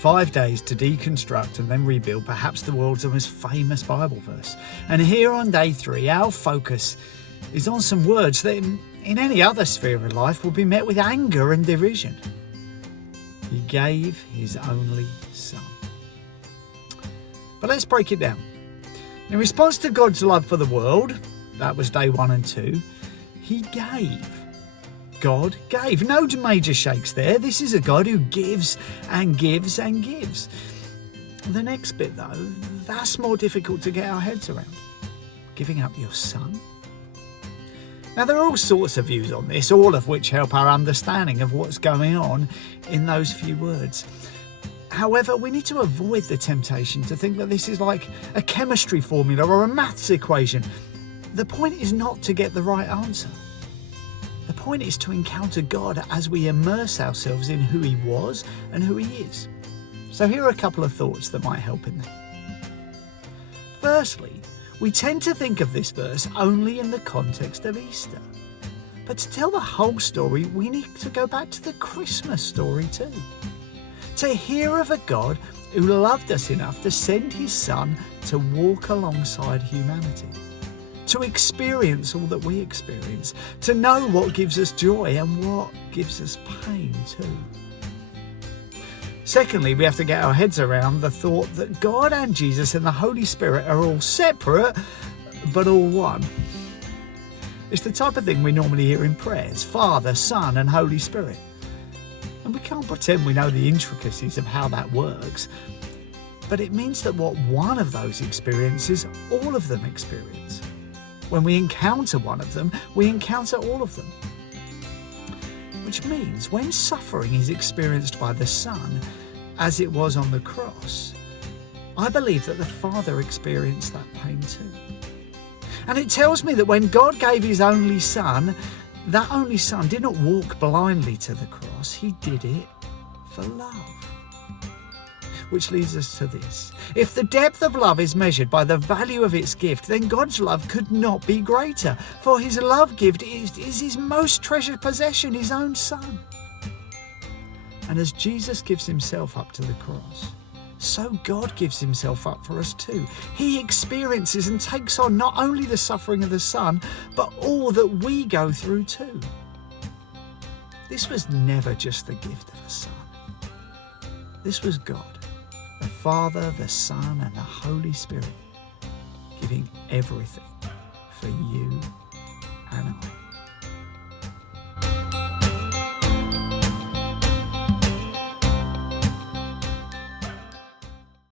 5 days to deconstruct and then rebuild perhaps the world's most famous Bible verse. And here on day 3, our focus is on some words that in any other sphere of life will be met with anger and derision. He gave his only son. But let's break it down. In response to God's love for the world, that was day 1 and 2, he gave. God gave. No major shakes there. This is a God who gives and gives and gives. The next bit, though, that's more difficult to get our heads around. Giving up your son? Now, there are all sorts of views on this, all of which help our understanding of what's going on in those few words. However, we need to avoid the temptation to think that this is like a chemistry formula or a maths equation. The point is not to get the right answer. The point is to encounter God as we immerse ourselves in who he was and who he is. So here are a couple of thoughts that might help in that. Firstly, we tend to think of this verse only in the context of Easter. But to tell the whole story, we need to go back to the Christmas story too. To hear of a God who loved us enough to send his son to walk alongside humanity. To experience all that we experience, to know what gives us joy and what gives us pain too. Secondly, we have to get our heads around the thought that God and Jesus and the Holy Spirit are all separate, but all one. It's the type of thing we normally hear in prayers: Father, Son, and Holy Spirit. And we can't pretend we know the intricacies of how that works, but it means that what one of those experiences, all of them experience. When we encounter one of them, we encounter all of them. Which means when suffering is experienced by the Son, as it was on the cross, I believe that the Father experienced that pain too. And it tells me that when God gave his only Son, that only Son didn't walk blindly to the cross, he did it for love. Which leads us to this. If the depth of love is measured by the value of its gift, then God's love could not be greater. For his love gift is his most treasured possession, his own Son. And as Jesus gives himself up to the cross, so God gives himself up for us too. He experiences and takes on not only the suffering of the Son, but all that we go through too. This was never just the gift of a Son. This was God, the Father, the Son, and the Holy Spirit, giving everything for you and I.